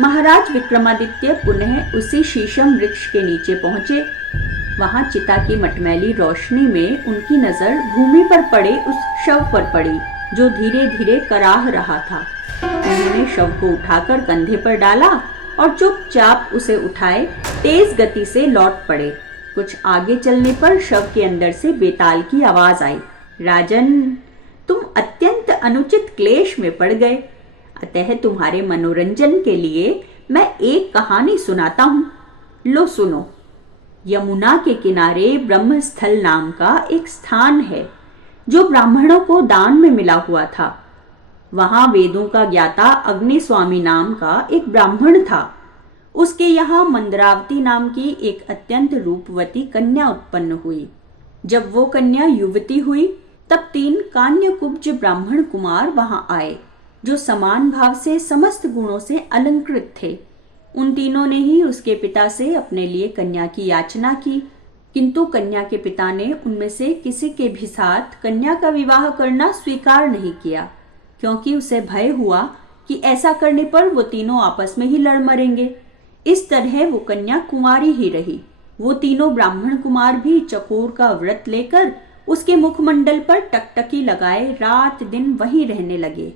महाराज विक्रमादित्य पुनः उसी शीशम वृक्ष के नीचे पहुंचे। वहां चिता की मटमैली रोशनी में उनकी नजर भूमि पर पड़े उस शव पर पड़ी जो धीरे धीरे कराह रहा था। उन्होंने शव को उठाकर कंधे पर डाला और चुपचाप उसे उठाए तेज गति से लौट पड़े। कुछ आगे चलने पर शव के अंदर से बेताल की आवाज आई, राजन, तुम अत्यंत अनुचित क्लेश में पड़ गए, अतः तुम्हारे मनोरंजन के लिए मैं एक कहानी सुनाता हूं। लो सुनो। यमुना के किनारे ब्रह्मस्थल नाम का एक स्थान है जो ब्राह्मणों को दान में मिला हुआ था। वहां वेदों का ज्ञाता अग्निस्वामी नाम का एक ब्राह्मण था। उसके यहाँ मंद्रावती नाम की एक अत्यंत रूपवती कन्या उत्पन्न हुई। जब वो कन्या युवती हुई तब 3 कान्यकुब्ज ब्राह्मण कुमार वहां आए जो समान भाव से समस्त गुणों से अलंकृत थे। उन तीनों ने ही उसके पिता से अपने लिए कन्या की याचना की, किंतु कन्या के पिता ने उनमें से किसी के भी साथ कन्या का विवाह करना स्वीकार नहीं किया, क्योंकि उसे भय हुआ कि ऐसा करने पर वो तीनों आपस में ही लड़ मरेंगे। इस तरह वो कन्या कुंवारी ही रही। वो तीनों ब्राह्मण कुमार भी चकोर का व्रत लेकर उसके मुखमंडल पर टकटकी लगाए रात दिन वहीं रहने लगे।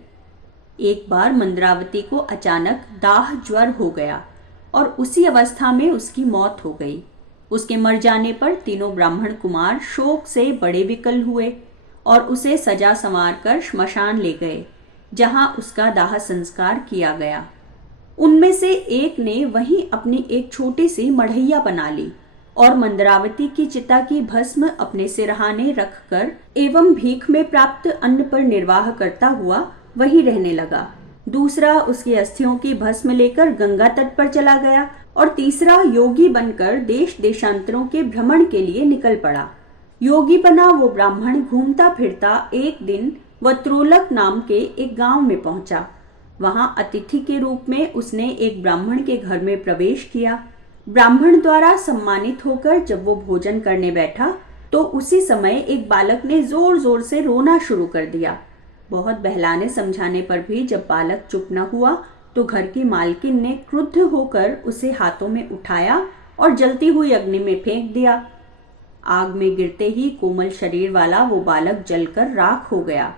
एक बार मंद्रावती को अचानक दाह ज्वर हो गया और उसी अवस्था में उसकी मौत हो गई। उसके मर जाने पर तीनों ब्राह्मण कुमार शोक से बड़े विकल हुए और उसे सजा संवार कर श्मशान ले गए, जहां उसका दाह संस्कार किया गया। उनमें से एक ने वहीं अपनी एक छोटी सी मढ़ैया बना ली और मंद्रावती की चिता की भस्म अपने सिरहाने रखकर एवं भीख में प्राप्त अन्न पर निर्वाह करता हुआ वहीं रहने लगा। दूसरा उसकी अस्थियों की भस्म लेकर गंगा तट पर चला गया और तीसरा योगी बनकर देश देशांतरों के भ्रमण के लिए निकल पड़ा। योगी बना वो ब्राह्मण घूमता फिरता एक दिन वत्रोलक नाम के एक गांव में पहुंचा। वहां अतिथि के रूप में उसने एक ब्राह्मण के घर में प्रवेश किया। ब्राह्मण द्वारा सम्मानित होकर जब वो भोजन करने बैठा तो उसी समय एक बालक ने जोर जोर से रोना शुरू कर दिया। बहुत बहलाने समझाने पर भी जब बालक चुप न हुआ तो घर की मालकिन ने क्रुद्ध होकर उसे हाथों में उठाया और जलती हुई अग्नि में फेंक दिया। आग में गिरते ही कोमल शरीर वाला वो बालक जलकर राख हो गया।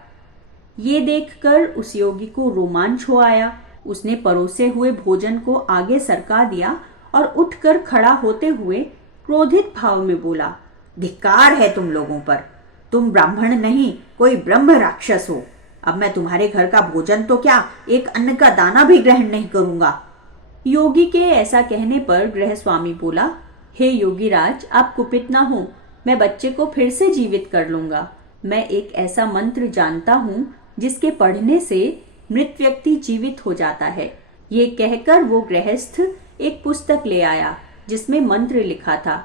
ये देखकर उस योगी को रोमांच हो आया। उसने परोसे हुए भोजन को आगे सरका दिया और उठकर खड़ा होते हुए क्रोधित भाव में बोला, धिक्कार है तुम लोगों पर, तुम ब्राह्मण नहीं कोई ब्रह्म राक्षस हो। अब मैं तुम्हारे घर का भोजन तो क्या एक अन्न का दाना भी ग्रहण नहीं करूंगा। योगी के ऐसा कहने पर गृह स्वामी बोला, हे योगीराज, आप कुपित ना हो, मैं बच्चे को फिर से जीवित कर लूंगा। मैं एक ऐसा मंत्र जानता हूँ जिसके पढ़ने से मृत व्यक्ति जीवित हो जाता है। ये कहकर वो गृहस्थ एक पुस्तक ले आया जिसमें मंत्र लिखा था।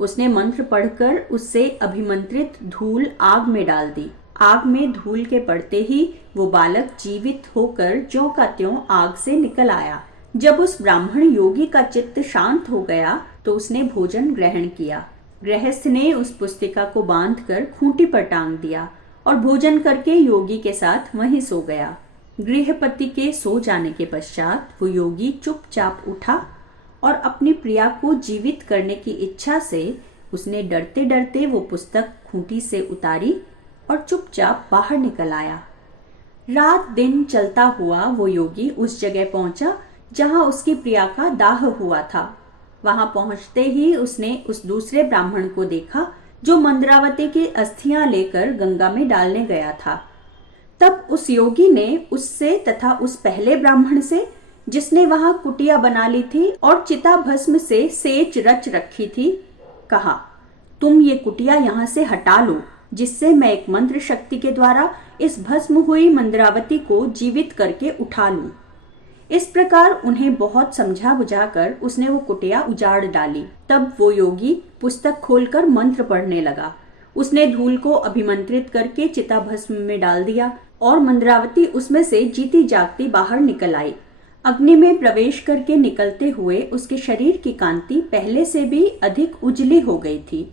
उसने मंत्र पढ़कर उससे अभिमंत्रित धूल आग में डाल दी। आग में धूल के पड़ते ही वो बालक जीवित होकर ज्यों का त्यों आग से निकल आया। जब उस ब्राह्मण योगी का चित्त शांत हो गया तो उसने भोजन ग्रहण किया। गृहस्थ ने उस पुस्तिका को बांधकर खूंटी पर टांग दिया और भोजन करके योगी के साथ वहीं सो गया। गृहपति के सो जाने के पश्चात वो योगी चुपचाप उठा और अपनी प्रिया को जीवित करने की इच्छा से उसने डरते डरते वो पुस्तक खूंटी से उतारी और चुपचाप बाहर निकल आया। रात दिन चलता हुआ वो योगी उस जगह पहुंचा जहां उसकी प्रिया का दाह हुआ था। वहां पहुंचते ही उसने उस दूसरे ब्राह्मण को देखा जो मंद्रावती की अस्थियां लेकर गंगा में डालने गया था। तब उस योगी ने उससे तथा उस पहले ब्राह्मण से जिसने वहां कुटिया बना ली थी और चिता भस्म से सेच रच रखी थी, कहा, तुम ये कुटिया यहाँ से हटा लो, जिससे मैं एक मंत्र शक्ति के द्वारा इस भस्म हुई मंद्रावती को जीवित करके उठा लूं। इस प्रकार उन्हें बहुत समझा बुझाकर उसने वो कुटिया उजाड़ डाली। तब वो योगी पुस्तक खोलकर मंत्र पढ़ने लगा। उसने धूल को अभिमंत्रित करके चिता भस्म में डाल दिया और मंद्रावती उसमें से जीती जागती बाहर निकल आई। अग्नि में प्रवेश करके निकलते हुए उसके शरीर की कांति पहले से भी अधिक उजली हो गई थी।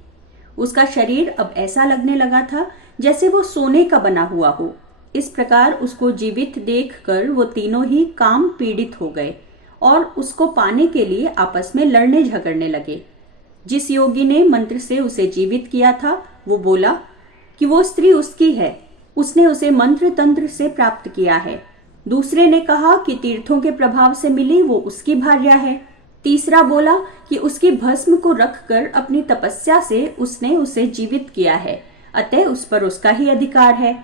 उसका शरीर अब ऐसा लगने लगा था जैसे वो सोने का बना हुआ हो। इस प्रकार उसको जीवित देखकर वो तीनों ही काम पीड़ित हो गए और उसको पाने के लिए आपस में लड़ने झगड़ने लगे। जिस योगी ने मंत्र से उसे जीवित किया था वो बोला कि वो स्त्री उसकी है, उसने उसे मंत्र तंत्र से प्राप्त किया है। दूसरे ने कहा कि तीर्थों के प्रभाव से मिली वो उसकी भार्या है। तीसरा बोला कि उसकी भस्म को रखकर अपनी तपस्या से उसने उसे जीवित किया है, अतः उस पर उसका ही अधिकार है।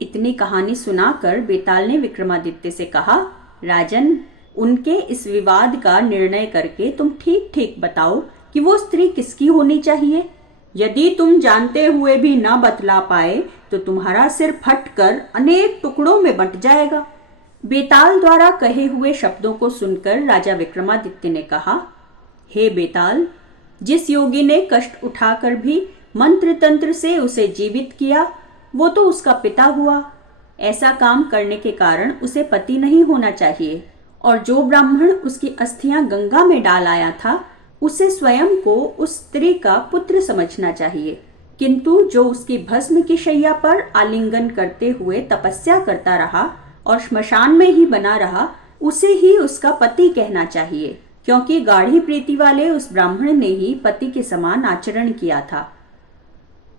इतनी कहानी सुनाकर बेताल ने विक्रमादित्य से कहा, राजन, उनके इस विवाद का निर्णय करके तुम ठीक ठीक बताओ कि वो स्त्री किसकी होनी चाहिए। यदि तुम जानते हुए भी न बतला पाए तो तुम्हारा सिर फटकर अनेक टुकड़ों में बंट जाएगा। बेताल द्वारा कहे हुए शब्दों को सुनकर राजा विक्रमादित्य ने कहा, हे बेताल, जिस योगी ने कष्ट उठाकर भी मंत्र तंत्र से उसे जीवित किया वो तो उसका पिता हुआ। ऐसा काम करने के कारण उसे पति नहीं होना चाहिए, और जो ब्राह्मण उसकी अस्थियां गंगा में डाल आया था उसे स्वयं को उस स्त्री का पुत्र समझना चाहिए, किंतु जो उसकी भस्म की शैया पर आलिंगन करते हुए तपस्या करता रहा और श्मशान में ही बना रहा उसे ही उसका पति कहना चाहिए, क्योंकि गाढ़ी प्रीति वाले उस ब्राह्मण ने ही पति के समान आचरण किया था।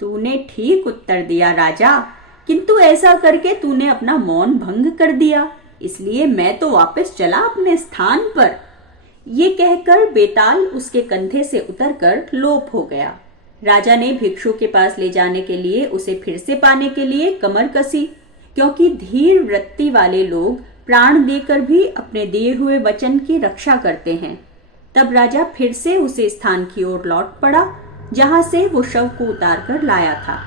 तूने ठीक उत्तर दिया राजा, किंतु ऐसा करके तूने अपना मौन भंग कर दिया, इसलिए मैं तो वापस चला अपने स्थान पर। ये कहकर बेताल उसके कंधे से उतरकर लोप हो गया। राजा ने भिक्षु के पास ले जाने के लिए उसे फिर से पाने के लिए कमर कसी, क्योंकि धीर वृत्ति वाले लोग प्राण देकर भी अपने दिए हुए वचन की रक्षा करते हैं। तब राजा फिर से उसे स्थान की ओर लौट पड़ा जहां से वो शव को उतार कर लाया था।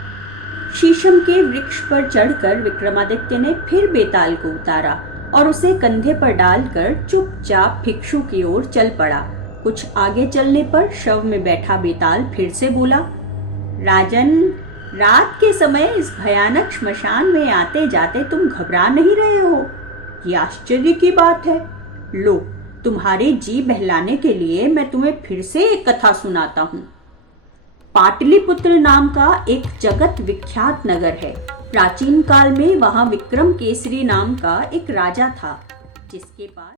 शीशम के वृक्ष पर चढ़कर विक्रमादित्य ने फिर बेताल को उतारा और उसे कंधे पर डालकर चुपचाप भिक्षु की ओर चल पड़ा। कुछ आगे चलने पर शव में बैठा बेताल फिर से बोला, राजन, रात के समय इस भयानक श्मशान में आते जाते तुम घबरा नहीं रहे हो? ये आश्चर्य की बात है। लो, तुम्हारे जी बहलाने के लिए मैं तुम्हें फिर से एक कथा सुनाता हूँ। पाटलिपुत्र नाम का एक जगत विख्यात नगर है। प्राचीन काल में वहां विक्रम केसरी नाम का एक राजा था, जिसके पास